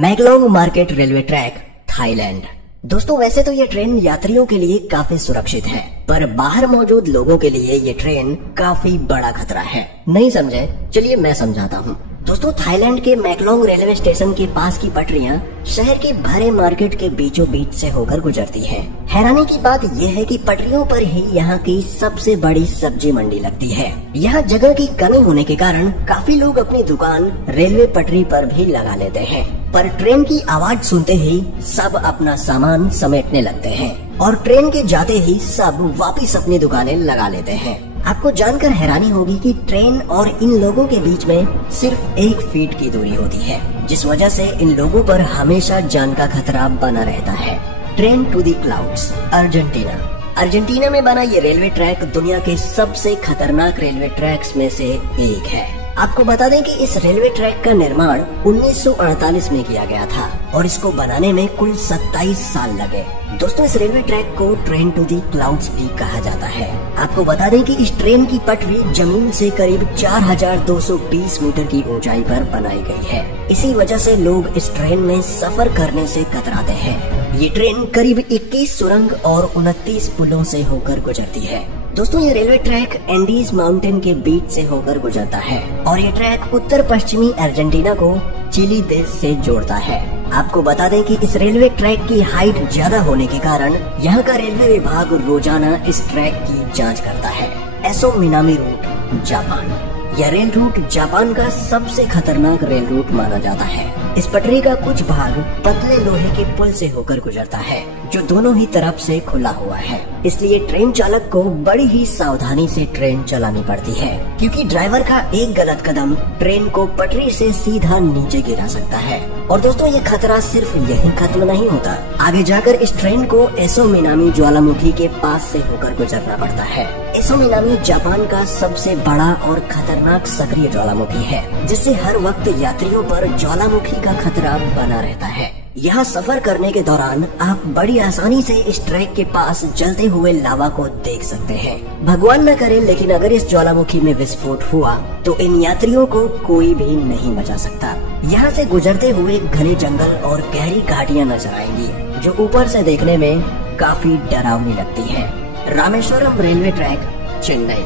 मैकलोंग market railway track, Thailand. दोस्तों वैसे तो ये ट्रेन यात्रियों के लिए काफी सुरक्षित है, पर बाहर मौजूद लोगों के लिए ये ट्रेन काफी बड़ा खतरा है। नहीं समझे? चलिए मैं समझाता हूँ। दोस्तों थाईलैंड के मैकलोंग रेलवे स्टेशन के पास की पटरियां शहर के भरे मार्केट के बीचों बीच से होकर गुजरती हैं। हैरानी की बात यह है कि पटरियों पर ही यहाँ की सबसे बड़ी सब्जी मंडी लगती है। यहाँ जगह की कमी होने के कारण काफी लोग अपनी दुकान रेलवे पटरी पर भी लगा लेते हैं, पर ट्रेन की आवाज सुनते ही सब अपना सामान समेटने लगते हैं और ट्रेन के जाते ही सब वापिस अपनी दुकानें लगा लेते हैं। आपको जानकर हैरानी होगी कि ट्रेन और इन लोगों के बीच में सिर्फ 1 फीट की दूरी होती है, जिस वजह से इन लोगों पर हमेशा जान का खतरा बना रहता है। Train to the clouds, Argentina में बना ये रेलवे ट्रैक दुनिया के सबसे खतरनाक रेलवे ट्रैक्स में से एक है। आपको बता दें कि इस रेलवे ट्रैक का निर्माण 1948 में किया गया था और इसको बनाने में कुल 27 साल लगे। दोस्तों इस रेलवे ट्रैक को ट्रेन टू दी क्लाउड्स भी कहा जाता है। आपको बता दें कि इस ट्रेन की पटरी जमीन से करीब 4220 मीटर की ऊंचाई पर बनाई गई है। इसी वजह से लोग इस ट्रेन में सफर करने से कतराते हैं। ये ट्रेन करीब 21 सुरंग और 29 पुलों से होकर गुजरती है। दोस्तों ये रेलवे ट्रैक एंडीज माउंटेन के बीच से होकर गुजरता है और ये ट्रैक उत्तर पश्चिमी अर्जेंटीना को चिली देश से जोड़ता है। आपको बता दें कि इस रेलवे ट्रैक की हाइट ज्यादा होने के कारण यहाँ का रेलवे विभाग रोजाना इस ट्रैक की जांच करता है। Aso Minami route, Japan. यह रेल रूट जापान का सबसे खतरनाक रेल रूट माना जाता है। इस पटरी का कुछ भाग पतले लोहे के पुल से होकर गुजरता है, जो दोनों ही तरफ से खुला हुआ है। इसलिए ट्रेन चालक को बड़ी ही सावधानी से ट्रेन चलानी पड़ती है, क्योंकि ड्राइवर का एक गलत कदम ट्रेन को पटरी से सीधा नीचे गिरा सकता है। और दोस्तों ये खतरा सिर्फ यहीं खत्म नहीं होता, आगे जाकर इस ट्रेन को एसो मिनामी ज्वालामुखी के पास से होकर गुजरना पड़ता है। एसो मिनामी जापान का सबसे बड़ा और खतरनाक सक्रिय ज्वालामुखी है, जिससे हर वक्त यात्रियों पर ज्वालामुखी का खतरा बना रहता है। यहाँ सफर करने के दौरान आप बड़ी आसानी से इस ट्रैक के पास जलते हुए लावा को देख सकते हैं। भगवान न करे, लेकिन अगर इस ज्वालामुखी में विस्फोट हुआ तो इन यात्रियों को कोई भी नहीं बचा सकता। यहाँ से गुजरते हुए घने जंगल और गहरी घाटियाँ नजर आएंगी, जो ऊपर से देखने में काफी डरावनी लगती है। Rameswaram railway track, Chennai.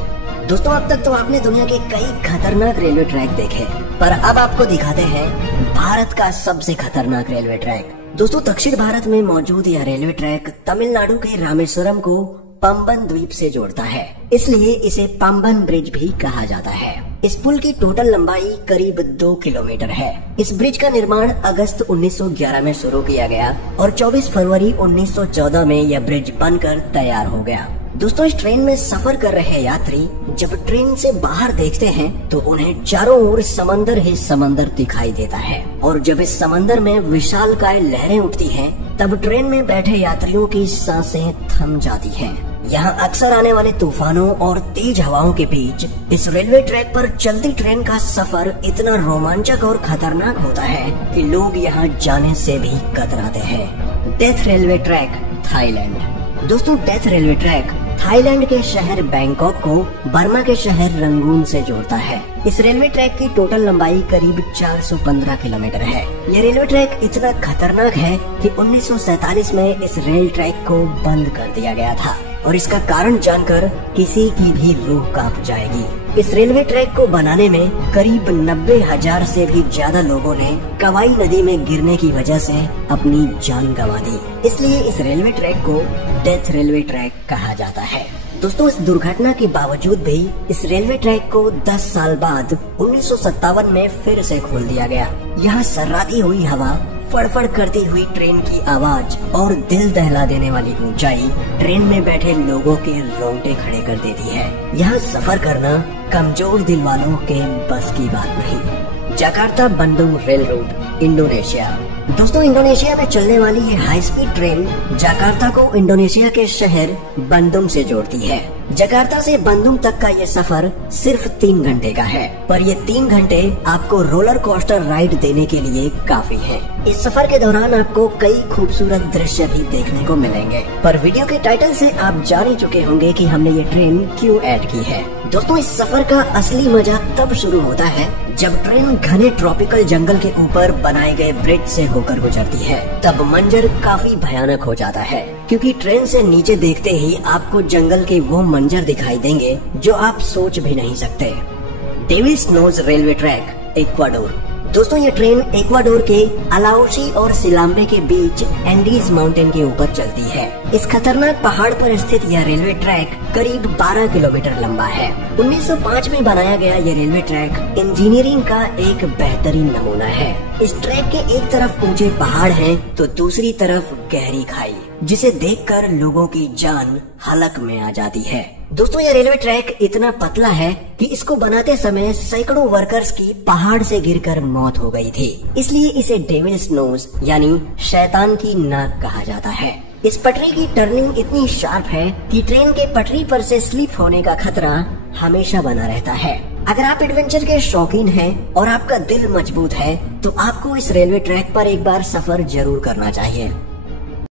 दोस्तों अब तक तो आपने दुनिया के कई खतरनाक रेलवे ट्रैक देखे, पर अब आपको दिखाते हैं भारत का सबसे खतरनाक रेलवे ट्रैक। दोस्तों दक्षिण भारत में मौजूद यह रेलवे ट्रैक तमिलनाडु के रामेश्वरम को पंबन द्वीप से जोड़ता है, इसलिए इसे पंबन ब्रिज भी कहा जाता है। इस पुल की टोटल लंबाई करीब 2 किलोमीटर है। इस ब्रिज का निर्माण अगस्त 1911 में शुरू किया गया और 24 फरवरी 1914 में यह ब्रिज बनकर तैयार हो गया। दोस्तों इस ट्रेन में सफर कर रहे यात्री जब ट्रेन से बाहर देखते हैं तो उन्हें चारों ओर समंदर ही समंदर दिखाई देता है, और जब इस समंदर में विशालकाय लहरें उठती हैं, तब ट्रेन में बैठे यात्रियों की सांसें थम जाती हैं। यहाँ अक्सर आने वाले तूफानों और तेज हवाओं के बीच इस रेलवे ट्रैक पर चलती ट्रेन का सफर इतना रोमांचक और खतरनाक होता है कि लोग यहाँ जाने से भी कतराते हैं। Death railway track, Thailand. दोस्तों डेथ रेलवे ट्रैक थाईलैंड के शहर बैंकॉक को बर्मा के शहर रंगून से जोड़ता है। इस रेलवे ट्रैक की टोटल लंबाई करीब 415 किलोमीटर है। ये रेलवे ट्रैक इतना खतरनाक है कि 1947 में इस रेल ट्रैक को बंद कर दिया गया था, और इसका कारण जानकर किसी की भी रूह कांप जाएगी। इस रेलवे ट्रैक को बनाने में करीब 90,000 से भी ज्यादा लोगों ने कवाई नदी में गिरने की वजह से अपनी जान गंवा दी, इसलिए इस रेलवे ट्रैक को डेथ रेलवे ट्रैक कहा जाता है। दोस्तों इस दुर्घटना के बावजूद भी इस रेलवे ट्रैक को 10 साल बाद 1957 में फिर से खोल दिया गया। यहाँ सर्राती हुई हवा, फड़फड़ करती हुई ट्रेन की आवाज और दिल दहला देने वाली ऊंचाई ट्रेन में बैठे लोगों के रोंगटे खड़े कर देती है। यहाँ सफर करना कमजोर दिल वालों के बस की बात नहीं। Jakarta Bandung rail route, Indonesia. दोस्तों इंडोनेशिया में चलने वाली ये हाई स्पीड ट्रेन जकार्ता को इंडोनेशिया के शहर बंदुंग से जोड़ती है। जकार्ता से बंदुंग तक का ये सफर सिर्फ 3 घंटे का है, पर ये 3 घंटे आपको रोलर कोस्टर राइड देने के लिए काफी है। इस सफर के दौरान आपको कई खूबसूरत दृश्य भी देखने को मिलेंगे, पर वीडियो के टाइटल से आप जान ही चुके होंगे कि हमने ये ट्रेन क्यों ऐड की है। दोस्तों इस सफर का असली मजा तब शुरू होता है जब ट्रेन घने ट्रॉपिकल जंगल के ऊपर बनाए गए ब्रिज से होकर गुजरती है। तब मंजर काफी भयानक हो जाता है, क्योंकि ट्रेन से नीचे देखते ही आपको जंगल के वो मंजर दिखाई देंगे जो आप सोच भी नहीं सकते। Devil's Nose railway track, Ecuador. दोस्तों ये ट्रेन इक्वाडोर के अलाउसी और सिलाम्बे के बीच एंडीज माउंटेन के ऊपर चलती है। इस खतरनाक पहाड़ पर स्थित यह रेलवे ट्रैक करीब 12 किलोमीटर लंबा है। 1905 में बनाया गया ये रेलवे ट्रैक इंजीनियरिंग का एक बेहतरीन नमूना है। इस ट्रैक के एक तरफ ऊंचे पहाड़ हैं, तो दूसरी तरफ गहरी खाई, जिसे देखकर लोगों की जान हलक में आ जाती है। दोस्तों यह रेलवे ट्रैक इतना पतला है कि इसको बनाते समय सैकड़ों वर्कर्स की पहाड़ से गिरकर मौत हो गई थी। इसलिए इसे डेविल्स नोज यानी शैतान की नाक कहा जाता है। इस पटरी की टर्निंग इतनी शार्प है कि ट्रेन के पटरी पर से स्लिप होने का खतरा हमेशा बना रहता है। अगर आप एडवेंचर के शौकीन हैं और आपका दिल मजबूत है तो आपको इस रेलवे ट्रैक पर एक बार सफर जरूर करना चाहिए।